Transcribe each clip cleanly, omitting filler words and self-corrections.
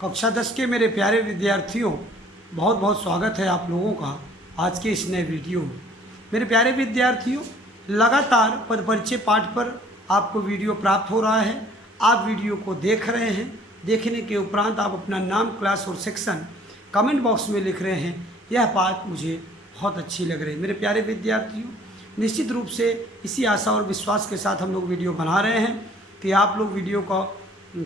कक्षा 10 के मेरे प्यारे विद्यार्थियों, बहुत बहुत स्वागत है आप लोगों का आज के इस नए वीडियो में। मेरे प्यारे विद्यार्थियों, लगातार पद परिचय पाठ पर आपको वीडियो प्राप्त हो रहा है। आप वीडियो को देख रहे हैं। देखने के उपरांत आप अपना नाम, क्लास और सेक्शन कमेंट बॉक्स में लिख रहे हैं। यह बात मुझे बहुत अच्छी लग रही है। मेरे प्यारे विद्यार्थियों, निश्चित रूप से इसी आशा और विश्वास के साथ हम लोग वीडियो बना रहे हैं कि आप लोग वीडियो का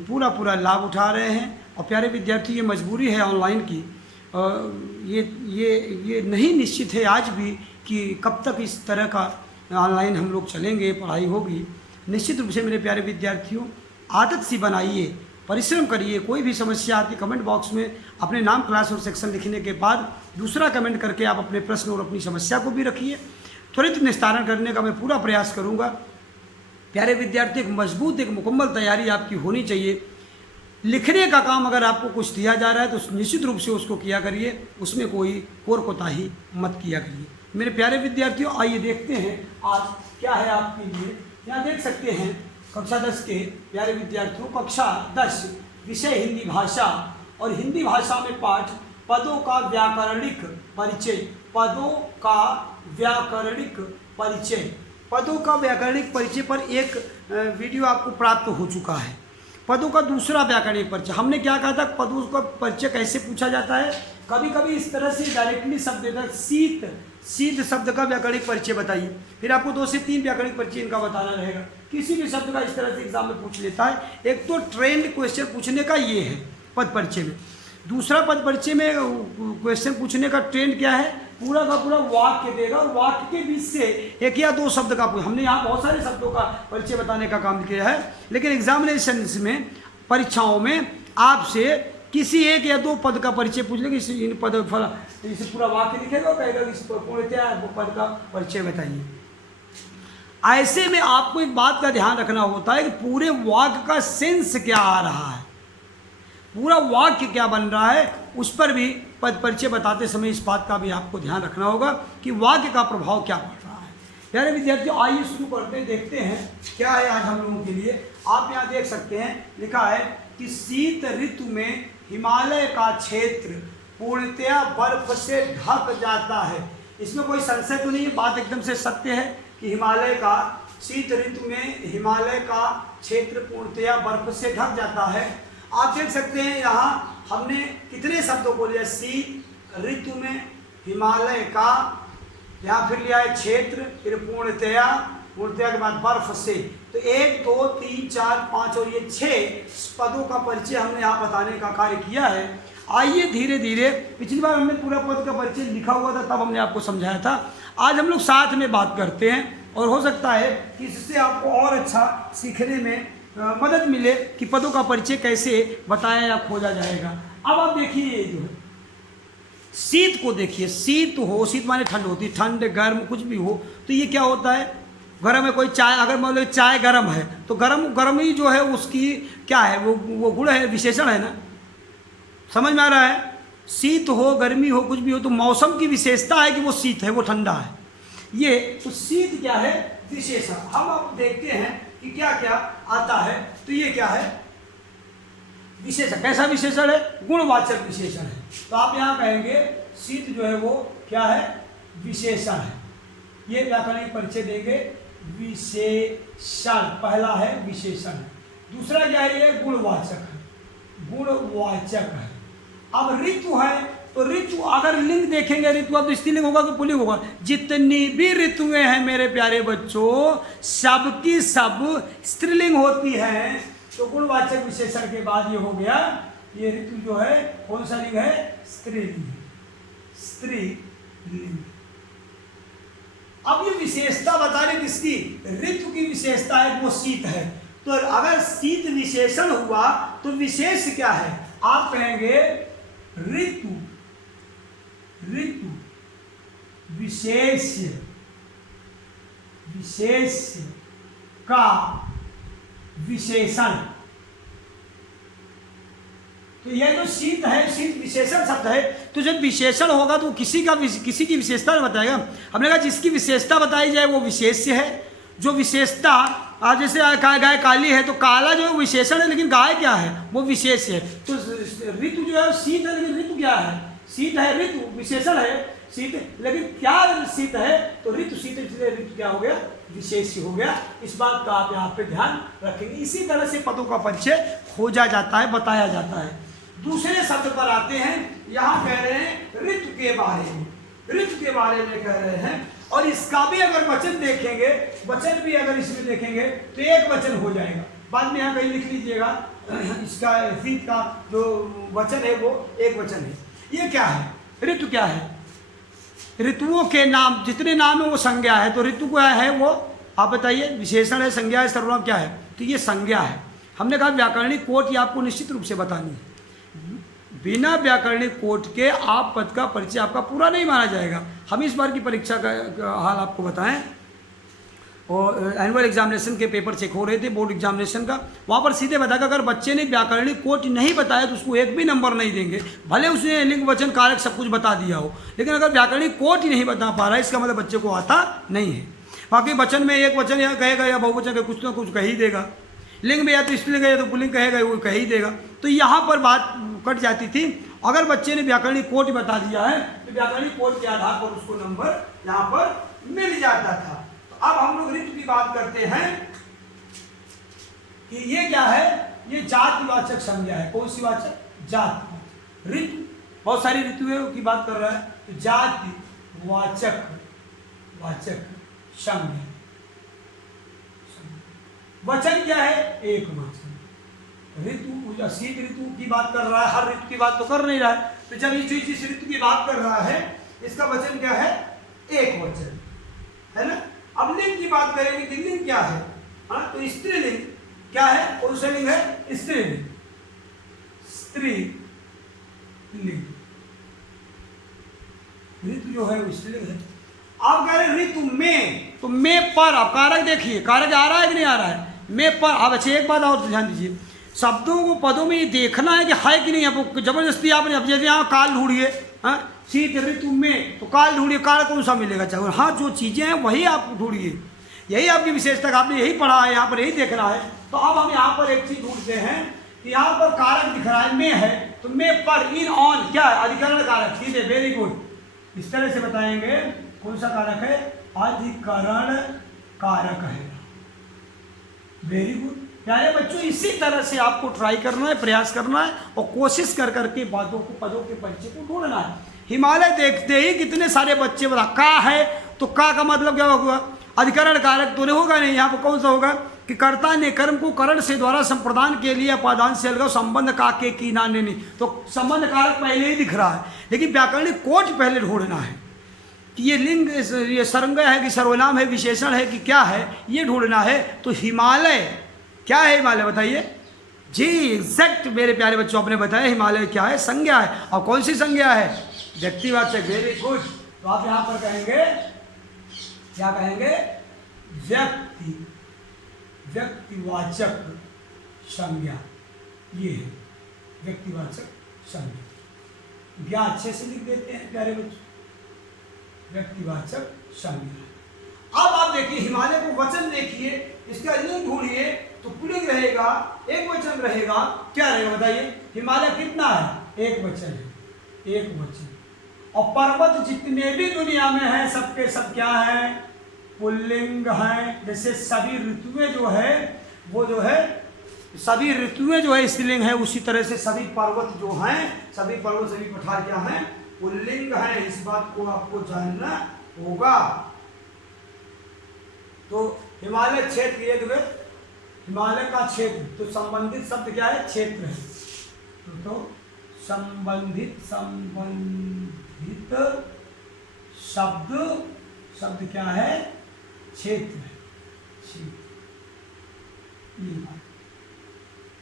पूरा लाभ उठा रहे हैं। और प्यारे विद्यार्थी, ये मजबूरी है ऑनलाइन की। ये नहीं निश्चित है आज भी कि कब तक इस तरह का ऑनलाइन हम लोग चलेंगे, पढ़ाई होगी। निश्चित रूप से मेरे प्यारे विद्यार्थियों, आदत सी बनाइए, परिश्रम करिए। कोई भी समस्या आती कमेंट बॉक्स में अपने नाम, क्लास और सेक्शन लिखने के बाद दूसरा कमेंट करके आप अपने प्रश्न और अपनी समस्या को भी रखिए। त्वरित निस्तारण करने का मैं पूरा प्रयास करूँगा। प्यारे विद्यार्थी, एक मजबूत, एक मुकम्मल तैयारी आपकी होनी चाहिए। लिखने का काम अगर आपको कुछ दिया जा रहा है तो निश्चित रूप से उसको किया करिए, उसमें कोई कोताही मत किया करिए। मेरे प्यारे विद्यार्थियों, आइए देखते हैं आज क्या है आपके लिए। यहाँ देख सकते हैं कक्षा 10 के प्यारे विद्यार्थियों, कक्षा 10 विषय हिंदी भाषा और हिंदी भाषा में पाठ पदों का व्याकरणिक परिचय। पदों का व्याकरणिक परिचय। पदों का व्याकरणिक परिचय पर एक वीडियो आपको प्राप्त हो चुका है। पदों का दूसरा व्याकरणिक परिचय। हमने क्या कहा था, पदों का परिचय कैसे पूछा जाता है। कभी कभी इस तरह से डायरेक्टली शब्द देता है, शीत शब्द का व्याकरणिक परिचय बताइए। फिर आपको 2 से 3 व्याकरणिक परिचय इनका बताना रहेगा। किसी भी शब्द का इस तरह से एग्जाम में पूछ लेता है। एक तो ट्रेंड क्वेश्चन पूछने का ये है पद परिचय में। दूसरा पद परिचय में क्वेश्चन पूछने का ट्रेंड क्या है, पूरा का पूरा वाक्य देगा और वाक्य के बीच से 1 या 2 शब्द का। हमने यहाँ बहुत सारे शब्दों का परिचय बताने का काम किया है, लेकिन एग्जामिनेशन में, परीक्षाओं में आपसे किसी 1 या 2 पद का परिचय पूछ लेंगे। इन पद इसे पूरा वाक्य लिखेगा और कहेगा इस पूर्णतया पद का परिचय बताइए। ऐसे में आपको एक बात का ध्यान रखना होता है कि पूरे वाक्य का सेंस क्या आ रहा है, पूरा वाक्य क्या बन रहा है, उस पर भी पद परिचय बताते समय इस बात का भी आपको ध्यान रखना होगा कि वाक्य का प्रभाव क्या पड़ रहा है। प्यारे विद्यार्थियों, आइए शुरू करते हैं, देखते हैं क्या है आज हम लोगों के लिए। आप यहाँ देख सकते हैं, लिखा है कि शीत ऋतु में हिमालय का क्षेत्र पूर्णतया बर्फ से ढक जाता है। इसमें कोई संशय तो नहीं है, बात एकदम से सत्य है कि हिमालय का, शीत ऋतु में हिमालय का क्षेत्र पूर्णतया बर्फ से ढक जाता है। आप देख सकते हैं यहाँ हमने कितने शब्दों को लिया, शीत ऋतु में हिमालय का, यहाँ फिर लिया है क्षेत्र, फिर पूर्णतया के बाद बर्फ से। तो 1 2 3 4 5 और ये 6 पदों का परिचय हमने यहाँ बताने का कार्य किया है। आइए धीरे धीरे, पिछली बार हमने पूरा पद का परिचय लिखा हुआ था, तब हमने आपको समझाया था। आज हम लोग साथ में बात करते हैं और हो सकता है कि इससे आपको और अच्छा सीखने में मदद मिले कि पदों का परिचय कैसे बताया या खोजा जाएगा। अब आप देखिए, ये जो है शीत को देखिए। शीत हो, शीत माने ठंड होती, ठंड गर्म कुछ भी हो, तो ये क्या होता है, गर्म है। कोई चाय, अगर मान लो चाय गर्म है तो गर्म ही जो है उसकी क्या है, वो गुण है, विशेषण है ना। समझ में आ रहा है। शीत हो, गर्मी हो, कुछ भी हो, तो मौसम की विशेषता है कि वो शीत है, वो ठंडा है। ये तो शीत क्या है, विशेषण। हम अब देखते हैं कि क्या क्या आता है। तो ये क्या है, विशेषण। कैसा विशेषण है, गुणवाचक विशेषण है। तो आप यहाँ कहेंगे शीत जो है वो क्या है, विशेषण है। ये व्याकरणिक परिचय देंगे, विशेषण। पहला है विशेषण, दूसरा क्या है, ये गुणवाचक है, गुणवाचक है। अब ऋतु है, तो ऋतु अगर लिंग देखेंगे, ऋतु अब स्त्रीलिंग होगा कि पुल्लिंग होगा। जितनी भी ऋतुएं हैं मेरे प्यारे बच्चों, सबकी सब स्त्रीलिंग होती हैं। तो गुणवाचक विशेषण के बाद ये हो गया, ये ऋतु जो है कौन सा लिंग है, स्त्रीलिंग, स्त्रीलिंग। अब ये विशेषता बता रहे किसकी, ऋतु की विशेषता है, वो शीत है। तो अगर शीत विशेषण हुआ तो विशेष क्या है, आप कहेंगे ऋतु, ऋतु विशेष्य, विशेष्य का विशेषण। तो यह जो शीत है, शीत विशेषण शब्द है। तो जब विशेषण होगा तो किसी की विशेषता बताएगा। हमने कहा जिसकी विशेषता बताई जाए वो विशेष्य है। जो विशेषता आज जैसे गाय काली है तो काला जो है विशेषण है, लेकिन गाय क्या है वो विशेष है। तो ऋतु जो है शीत है, लेकिन ऋतु क्या है, शीत है, ऋतु विशेषण है शीत, लेकिन क्या शीत है तो ऋतु शीत, इसलिए ऋतु क्या हो गया, विशेष हो गया। इस बात का आप यहाँ पे ध्यान रखेंगे। इसी तरह से पदों का परिचय खोजा जाता है, बताया जाता है। दूसरे शब्द पर आते हैं, यहाँ कह रहे हैं ऋतु के बारे में, ऋतु के बारे में कह रहे हैं। और इसका भी अगर वचन देखेंगे, वचन भी अगर इसमें देखेंगे तो एक वचन हो जाएगा। बाद में यहाँ कहीं लिख लीजिएगा, इसका शीत का जो वचन है वो एक वचन है। ये क्या है, ऋतु क्या है, ऋतुओं के नाम, जितने नाम है वो संज्ञा है। तो ऋतु क्या है वो आप बताइए, विशेषण है, संज्ञा है, सर्वनाम क्या है, तो ये संज्ञा है। हमने कहा व्याकरणिक कोट ये आपको निश्चित रूप से बतानी है। बिना व्याकरणिक कोट के आप पद का परिचय आपका पूरा नहीं माना जाएगा। हम इस बार की परीक्षा का हाल आपको बताएं, और एनुअल एग्जामिनेशन के पेपर चेक हो रहे थे, बोर्ड एग्जामिनेशन का, वहाँ पर सीधे बताया अगर बच्चे ने व्याकरणिक कोट नहीं बताया तो उसको एक भी नंबर नहीं देंगे, भले उसने लिंग वचन कारक सब कुछ बता दिया हो, लेकिन अगर व्याकरणिक कोट ही नहीं बता पा रहा है इसका मतलब बच्चे को आता नहीं है। बाकी वचन में एक वचन या कहेगा या बहुवचन का कुछ ना कुछ कह ही देगा, लिंग में या तो स्त्रीलिंग या तो पुल्लिंग कहेगा वो कह ही देगा। तो यहाँ पर बात कट जाती थी। अगर बच्चे ने व्याकरणिक कोट बता दिया है तो व्याकरणिक कोट के आधार पर उसको नंबर यहाँ पर मिल जाता था। तो अब हम लोग ऋतु की बात करते हैं कि ये क्या है, ये जातिवाचक संज्ञा है। कौन सी वाचक, जाति। ऋतु बहुत सारी ऋतुओं की बात कर रहा है, तो जाति वाचक वाचक संज्ञा। वचन क्या है, एक वचन। ऋतु शीत ऋतु की बात कर रहा है, हर ऋतु की बात तो कर नहीं रहा है। तो जब जिस ऋतु की बात कर रहा है इसका वचन क्या है, एक वचन है ना। अब लिंग की बात करेंगे कि लिंग क्या है, हाँ तो स्त्रीलिंग क्या है, कौन सा लिंग है, स्त्रीलिंग, स्त्रीलिंग। ऋतु जो है वो स्त्रीलिंग है। आप कह रहे ऋतु में, तो में पर आप कारक देखिए, कारक आ रहा है कि नहीं आ रहा है, में पर। अब अच्छा एक बात और ध्यान दीजिए, शब्दों को पदों में ये देखना है कि है कि नहीं। अब जबरदस्ती आपने, अब जैसे यहाँ काल ढूंढिए, हाँ शीत ऋतु में, तो काल ढूंढिए, काल कौन सा मिलेगा, चाहे हाँ जो चीज़ें हैं वही आप ढूंढिए, यही आपकी विशेषता, आपने यही पढ़ा है, यहाँ पर यही देखना है। तो अब हम यहाँ पर एक चीज़ ढूंढते हैं कि यहाँ पर कारक दिख रहा है, में है, तो में पर, इन, ऑन क्या है, अधिकरण कारक। ठीक है, वेरी गुड, इस तरह से बताएंगे कौन सा कारक है, अधिकरण कारक है। वेरी गुड प्यारे बच्चों, इसी तरह से आपको ट्राई करना है, प्रयास करना है और कोशिश कर करके बातों को, पदों के परिचय को ढूंढना है। हिमालय देखते ही कितने सारे बच्चे बता का है, तो का मतलब क्या होगा, अधिकरण कारक तो नहीं होगा, नहीं यहाँ पर कौन सा होगा कि कर्ता ने कर्म को करण से द्वारा संप्रदान के लिए अपादान से अलग संबंध का के की ना ने नहीं, तो संबंध कारक पहले ही दिख रहा है, लेकिन व्याकरणिक कोट पहले ढूंढना है कि ये लिंग, ये संज्ञा है कि सर्वनाम है, विशेषण है कि क्या है, ये ढूंढना है। तो हिमालय क्या है, हिमालय बताइए जी, एग्जैक्ट मेरे प्यारे बच्चों आपने बताया हिमालय क्या है, संज्ञा है। और कौन सी संज्ञा है, व्यक्तिवाचक। वेरी गुड, तो आप यहाँ पर कहेंगे, क्या कहेंगे, व्यक्ति, व्यक्तिवाचक संज्ञा, ये है व्यक्तिवाचक संज्ञा। क्या अच्छे से लिख देते हैं प्यारे बच्चों, व्यक्तिवाचक संज्ञा। अब आप देखिए हिमालय को वचन देखिए, इसका लिंग ढूंढिए, तो पुल्लिंग रहेगा, एक वचन रहेगा, क्या रहेगा बताइए, हिमालय कितना है, एक वचन है, एक वचन। और पर्वत जितने भी दुनिया में हैं सबके सब क्या है, पुल्लिंग हैं। जैसे सभी ऋतुएं जो है वो जो है, सभी ऋतुएं जो है स्त्रीलिंग है, उसी तरह से सभी पर्वत जो हैं, सभी पर्वत, सभी पठार क्या हैं, पुल्लिंग है। इस बात को आपको जानना होगा। तो हिमालय क्षेत्र, ये जो है हिमालय का क्षेत्र, तो संबंधित शब्द क्या है, क्षेत्र है। तो संबंधित, संबंधित शब्द क्या है, क्षेत्र है,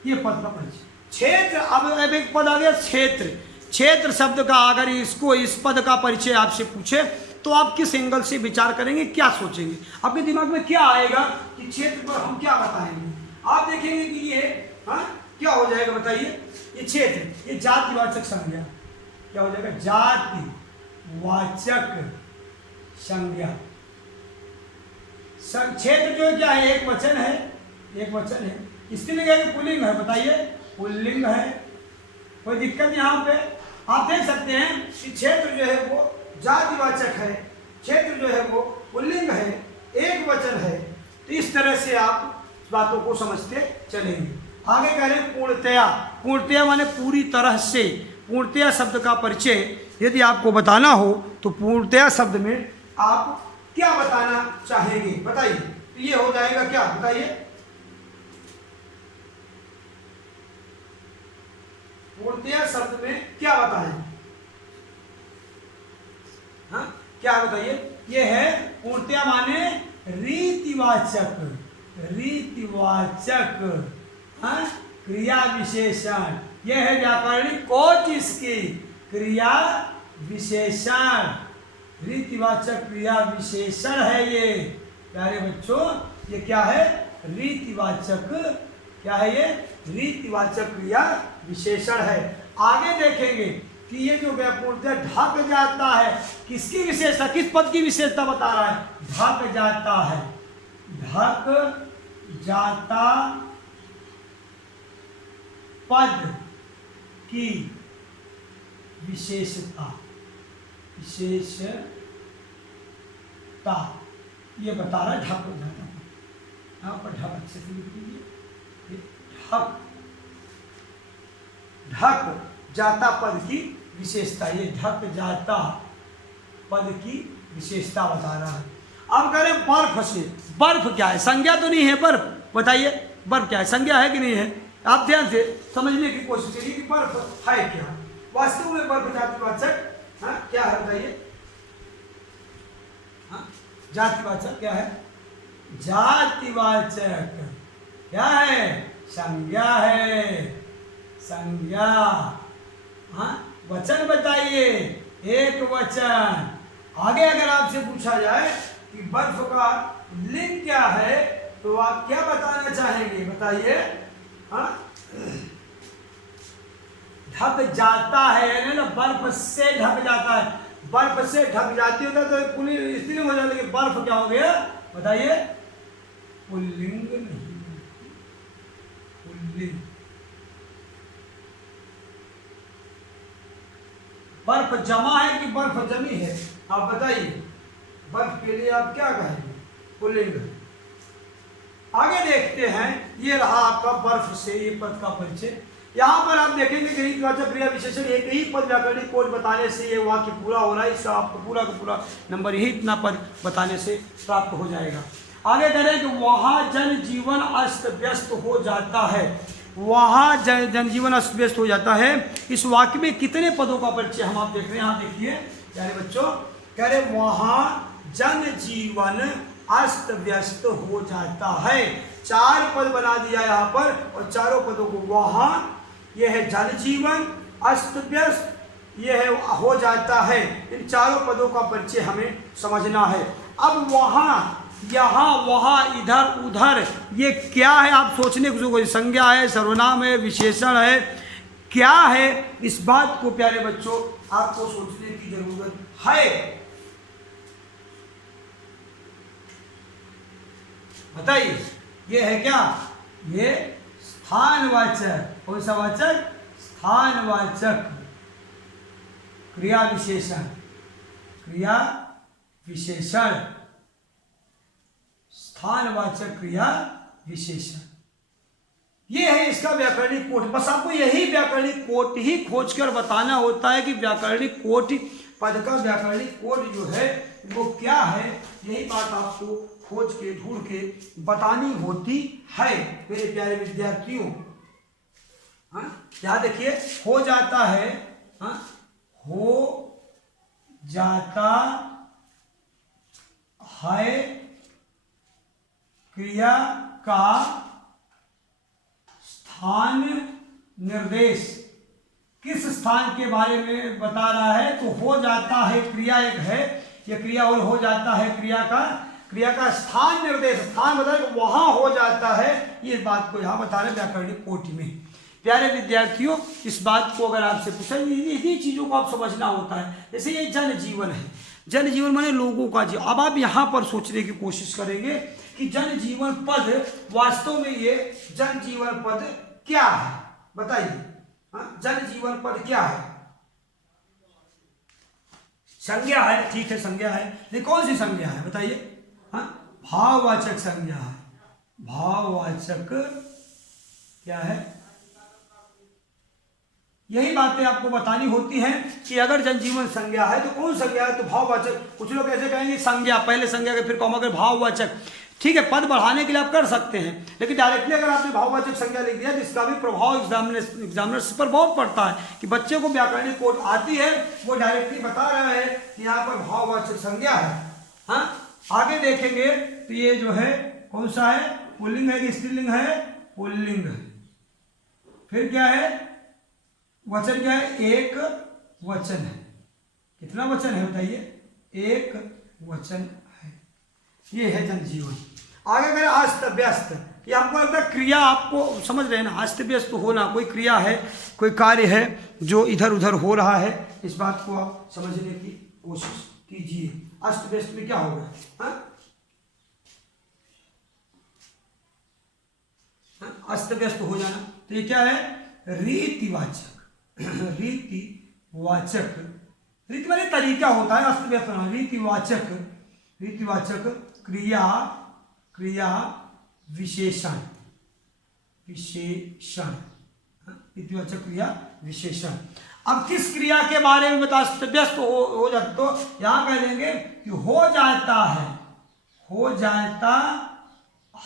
ये पद का परिचय, क्षेत्र। अब एक पद आ गया क्षेत्र। क्षेत्र शब्द का अगर इसको, इस पद का परिचय आपसे पूछे तो आप किस एंगल से विचार करेंगे, क्या सोचेंगे, आपके दिमाग में क्या आएगा कि क्षेत्र पर हम क्या बताएंगे। आप देखेंगे कि ये क्या हो जाएगा बताइए, ये क्षेत्र, ये जातिवाचक संज्ञा, क्या हो जाएगा, जातिवाचक संज्ञा। क्षेत्र जो क्या है, एक वचन है, एक वचन है। स्त्रीलिंग है कि पुल्लिंग है बताइए? पुल्लिंग है। कोई दिक्कत यहाँ पे? आप देख सकते हैं कि क्षेत्र जो है वो जातिवाचक है, क्षेत्र जो है वो पुल्लिंग है, एक वचन है। तो इस तरह से आप बातों को समझते चलेंगे। आगे कह रहे हैं पूर्णतया। पूर्णतया माने पूरी तरह से। पूर्णतया शब्द का परिचय यदि आपको बताना हो तो पूर्णतया शब्द में आप क्या बताना चाहेंगे बताइए? तो ये हो जाएगा क्या बताइए? पूर्णतया शब्द में क्या बताएं? हाँ क्या बताइए? ये है पूर्णतया माने रीतिवाचक, रीतिवाचक हाँ क्रिया विशेषण। यह है व्याकरणिक कोट इसकी, क्रिया विशेषण, रीतिवाचक क्रिया विशेषण है ये प्यारे बच्चों। ये क्या है? रीतिवाचक। क्या है ये? रीतिवाचक क्रिया विशेषण है। आगे देखेंगे कि ये जो पूर्णतया ढक जाता है, किसकी विशेषता, किस पद की विशेषता बता रहा है? ढक जाता है, ढक जाता पद की विशेषता, विशेषता ये बता रहा है ढक हो जाता है। यहाँ पर ढक अच्छे से लिख लीजिए, ढक, ढक जाता पद की विशेषता, ये ढक जाता पद की विशेषता बता रहा है। अब करें बर्फ से। बर्फ क्या है? संज्ञा तो नहीं है बर्फ, बताइए बर्फ क्या है? संज्ञा है कि नहीं है? आप ध्यान से समझने की कोशिश करिए कि बर्फ है क्या। वास्तव में बर्फ जातिवाचक हाँ क्या है बताइए? हाँ जातिवाचक क्या है? जातिवाचक क्या है? संज्ञा है, संज्ञा। हाँ वचन बताइए, एक वचन। आगे अगर आपसे पूछा जाए कि बर्फ का लिंग क्या है तो आप क्या बताना चाहेंगे बताइए? हाँ ढक जाता है ना, बर्फ से ढक जाता है, बर्फ से ढक जाती होता तो पूरी स्त्रीलिंग हो जाती है। बर्फ क्या हो गया बताइए? पुल्लिंग नहीं, पुल्लिंग। बर्फ जमा है कि बर्फ जमी है? आप बताइए, बर्फ के लिए आप क्या कहेंगे? पुल्लिंग। आगे देखते हैं, ये रहा आपका बर्फ से ये पद का परिचय। यहाँ पर आप देखेंगे कि रीतिवाचक क्रिया विशेषण एक ही पद व्याकरणिक कोड बताने से ये वाक्य पूरा हो रहा है। इसका आपको पूरा का पूरा नंबर यही इतना पद बताने से प्राप्त हो जाएगा। आगे करें कि वहाँ जनजीवन अस्त व्यस्त हो जाता है। वहाँ जनजीवन अस्त व्यस्त हो जाता है। इस वाक्य में कितने पदों का परिचय हम आप देख रहे हैं? यहाँ देखिए प्यारे बच्चों, कह रहे वहाँ जनजीवन अस्त व्यस्त हो जाता है। 4 पद बना दिया यहाँ पर और चारों पदों को वहाँ, यह है जनजीवन, अस्त व्यस्त, यह है हो जाता है। इन चारों पदों का परिचय हमें समझना है। अब वहाँ, यहाँ, वहाँ, इधर, उधर, ये क्या है? आप सोचने को, संज्ञा है, सर्वनाम है, विशेषण है, क्या है? इस बात को प्यारे बच्चों आपको सोचने की जरूरत है। बताइए ये है क्या? ये स्थानवाचक। कौन सा वाचक? स्थानवाचक क्रिया विशेषण, क्रिया विशेषण, स्थानवाचक क्रिया विशेषण। ये है इसका व्याकरणिक कोट। बस आपको यही व्याकरणिक कोट ही खोजकर बताना होता है कि व्याकरणिक कोट, पद का व्याकरणिक कोट जो है वो क्या है। यही बात आपको खोज के ढूंढ के बतानी होती है मेरे प्यारे विद्यार्थियों। हाँ यहाँ देखिए, हो जाता है, हाँ हो जाता है क्रिया का स्थान निर्देश। किस स्थान के बारे में बता रहा है? तो हो जाता है क्रिया एक है, यह क्रिया और हो जाता है क्रिया का स्थान निर्देश। स्थान बता रहे वहां हो जाता है, ये बात को यहाँ बता रहे व्याकरणिक कोटि में। प्यारे विद्यार्थियों, इस बात को अगर आपसे पूछा, इन्हीं चीजों को आप समझना होता है। जैसे ये जनजीवन है, जनजीवन माने लोगों का जीवन। अब आप यहाँ पर सोचने की कोशिश करेंगे कि जन जीवन पद वास्तव में ये जन जीवन पद क्या है, बताइए। जन जीवन पद क्या है? संज्ञा है, ठीक है, संज्ञा है, लेकिन कौन सी संज्ञा है बताइए? भाववाचक संज्ञा है। भाववाचक क्या है? यही बातें आपको बतानी होती हैं कि अगर जनजीवन संज्ञा है तो कौन संज्ञा है, तो भाववाचक। कुछ लोग ऐसे कहेंगे संज्ञा, पहले संज्ञा के फिर कॉमा के भाववाचक। ठीक है, पद बढ़ाने के लिए आप कर सकते हैं, लेकिन डायरेक्टली अगर आपने भाववाचक संज्ञा लिख दिया तो इसका भी प्रभाव एग्जामिनर्स पर बहुत पड़ता है कि बच्चे को व्याकरणिक कोड आती है, वो डायरेक्टली बता रहा है कि यहाँ पर भाववाचक संज्ञा है। आगे देखेंगे तो ये जो है कौन सा है, पुल्लिंग है कि स्त्रीलिंग है? पुल्लिंग है। फिर क्या है? वचन क्या है? एक वचन है। कितना वचन है बताइए? एक वचन है। ये है जनजीवन। आगे अगर अस्त व्यस्त, ये आपको लगता है क्रिया, आपको समझ रहे हैं ना, अस्त व्यस्त होना, कोई क्रिया है, कोई कार्य है जो इधर उधर हो रहा है, इस बात को आप समझने की कोशिश कीजिए। अस्त व्यस्त में क्या होगा? अस्त व्यस्त हो जाना, तो ये क्या है? रीतिवाचक। रीतिवाचक, रीति माने तरीका होता है, अस्त व्यस्त होना। रीतिवाचक, रीतिवाचक क्रिया, क्रिया विशेषण, विशेषण, रीतिवाचक क्रिया विशेषण। अब किस क्रिया के बारे में बता, व्यस्त हो जाता, तो यहां कह देंगे कि हो जाता है, हो जाता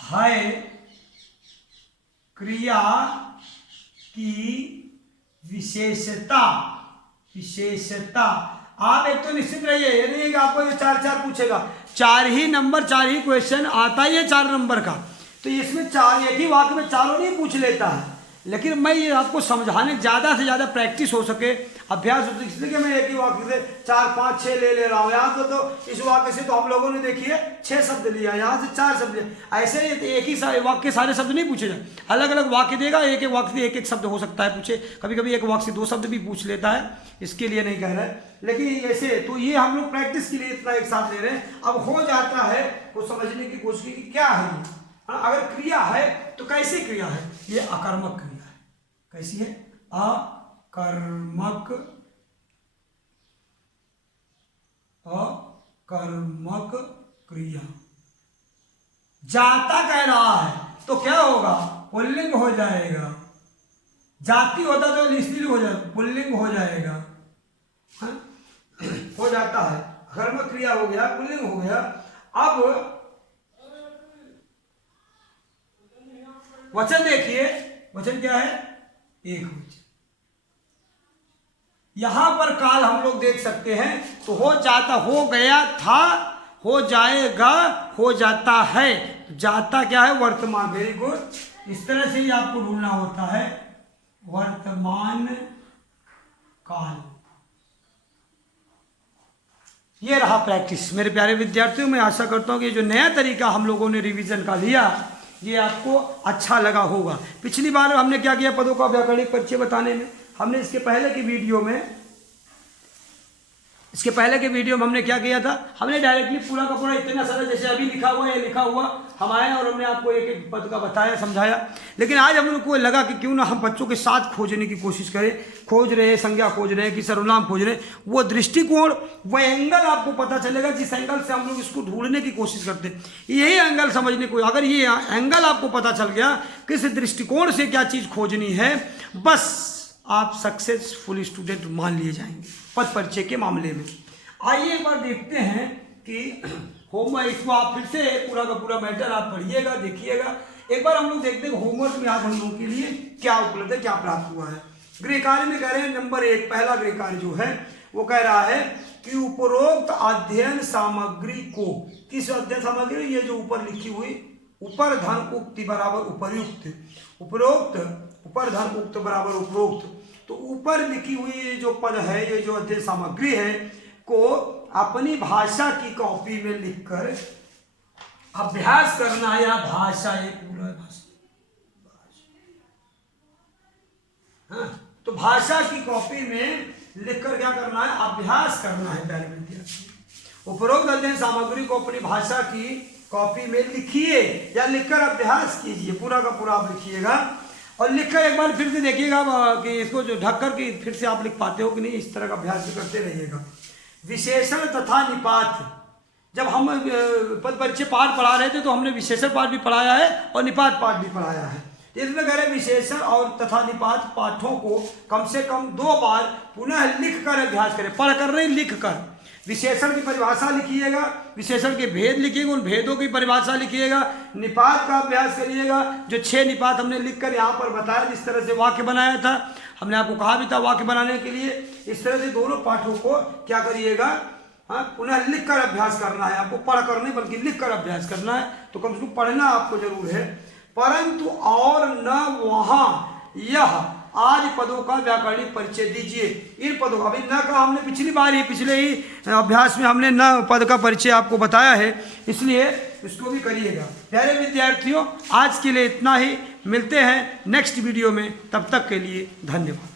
है क्रिया की विशेषता, विशेषता। आप एक तो निश्चित रहिए, ये नहीं है कि आपको ये 4 पूछेगा, 4 ही नंबर, 4 ही क्वेश्चन आता ही है 4 नंबर का, तो इसमें 4 एक ही वाक्य में चारों नहीं पूछ लेता है। लेकिन मैं ये आपको समझाने, ज़्यादा से ज़्यादा प्रैक्टिस हो सके, अभ्यास हो सके, इसलिए मैं एक ही वाक्य से 4, 5, 6 ले रहा हूँ। यहाँ तो इस वाक्य से तो हम लोगों ने देखिए 6 शब्द लिया, यहाँ से 4 शब्द लिया। ऐसे ही एक ही वाक्य सारे शब्द नहीं पूछे जाए, अलग अलग वाक्य देगा, एक एक वाक्य से एक एक शब्द हो सकता है पूछे, कभी कभी एक वाक्य से 2 शब्द भी पूछ लेता है, इसके लिए नहीं कह रहा है। लेकिन ऐसे तो ये हम लोग प्रैक्टिस के लिए इतना एक साथ ले रहे हैं। अब हो जाता है वो समझने की कोशिश की क्या है ये। अगर क्रिया है तो कैसी क्रिया है? ये अकर्मक क्रिया है। कैसी है? अकर्मक, अकर्मक क्रिया। जाता कह रहा है तो क्या होगा? पुल्लिंग हो जाएगा। जाति होता तो स्त्रीलिंग हो जाएगा, पुल्लिंग हो जाएगा। हो जाता है, अकर्मक क्रिया हो गया, पुल्लिंग हो गया। अब वचन देखिए, वचन क्या है? एक वचन। यहां पर काल हम लोग देख सकते हैं, तो हो जाता, हो गया था, हो जाएगा, हो जाता है। जाता क्या है? वर्तमान। Very good. इस तरह से ही आपको ढूंढना होता है, वर्तमान काल। ये रहा प्रैक्टिस मेरे प्यारे विद्यार्थियों। मैं आशा करता हूं कि जो नया तरीका हम लोगों ने रिवीजन का लिया, ये आपको अच्छा लगा होगा। पिछली बार हमने क्या किया, पदों का व्याकरणिक परिचय बताने में, हमने इसके पहले की वीडियो में हमने क्या किया था, हमने डायरेक्टली पूरा का पूरा इतना सारा जैसे अभी लिखा हुआ है, लिखा हुआ हम आए और हमने आपको एक एक पद का बताया, समझाया। लेकिन आज हम लोग को लगा कि क्यों ना हम बच्चों के साथ खोजने की कोशिश करें। खोज रहे हैं, संज्ञा खोज रहे हैं कि सर्वनाम खोज रहे हैं, वो दृष्टिकोण, वो एंगल आपको पता चलेगा जिस एंगल से हम लोग इसको ढूंढने की कोशिश करते हैं। यही एंगल समझने को, अगर ये एंगल आपको पता चल गया किस दृष्टिकोण से क्या चीज़ खोजनी है, बस आप सक्सेसफुल स्टूडेंट मान लिए जाएंगे पद परिचय के मामले में। आइए एक बार देखते हैं कि होमवर्क, इसको आप फिर से पूरा का पूरा मैटर आप पढ़िएगा, देखिएगा। एक बार हम लोग देखते हैं होमवर्क में आप हम लोगों के लिए क्या उपलब्ध है, क्या प्राप्त हुआ है। गृह कार्य में कह रहे हैं नंबर 1, पहला गृह कार्य जो है वो कह रहा है कि उपरोक्त अध्ययन सामग्री को, किस अध्ययन सामग्री, ये जो ऊपर लिखी हुई, ऊपर धन उक्ति बराबर उपर्युक्त, उपरोक्त, ऊपर धन उक्त बराबर उपरोक्त, तो ऊपर लिखी हुई ये जो पद है, ये जो अध्ययन सामग्री है को अपनी भाषा की कॉपी में लिखकर अभ्यास करना है। या भाषा, ये पूरा भाषा, हाँ, तो भाषा की कॉपी में लिखकर क्या करना है? अभ्यास करना है प्यारे विद्यार्थी। उपरोक्त अध्ययन सामग्री को अपनी भाषा की कॉपी में लिखिए या लिखकर अभ्यास कीजिए, पूरा का पूरा आप लिखिएगा और लिखकर एक बार फिर से देखिएगा कि इसको जो ढक कर के फिर से आप लिख पाते हो कि नहीं, इस तरह का अभ्यास भी करते रहिएगा। विशेषण तथा निपात, जब हम पद परिचय पाठ पढ़ा रहे थे तो हमने विशेषण पाठ भी पढ़ाया है और निपात पाठ भी पढ़ाया है। इसमें कह रहे विशेषण और तथा निपात पाठों को कम से कम 2 बार पुनः लिख कर अभ्यास करें, पढ़ कर नहीं, लिख कर। विशेषण की परिभाषा लिखिएगा, विशेषण के भेद लिखिएगा, उन भेदों की परिभाषा लिखिएगा, निपात का अभ्यास करिएगा। जो 6 निपात हमने लिखकर यहाँ पर बताया, जिस तरह से वाक्य बनाया था, हमने आपको कहा भी था वाक्य बनाने के लिए, इस तरह से दोनों पाठों को क्या करिएगा, हाँ, पुनः लिख कर अभ्यास करना है। आपको पढ़ कर नहीं बल्कि लिख कर अभ्यास करना है। तो कम से कम पढ़ना आपको जरूर है, परंतु और न वहाँ यह आज पदों का व्याकरणिक परिचय दीजिए। इन पदों का अभी न का हमने पिछले ही अभ्यास में हमने न पद का परिचय आपको बताया है, इसलिए इसको भी करिएगा। प्यारे विद्यार्थियों, आज के लिए इतना ही, मिलते हैं नेक्स्ट वीडियो में, तब तक के लिए धन्यवाद।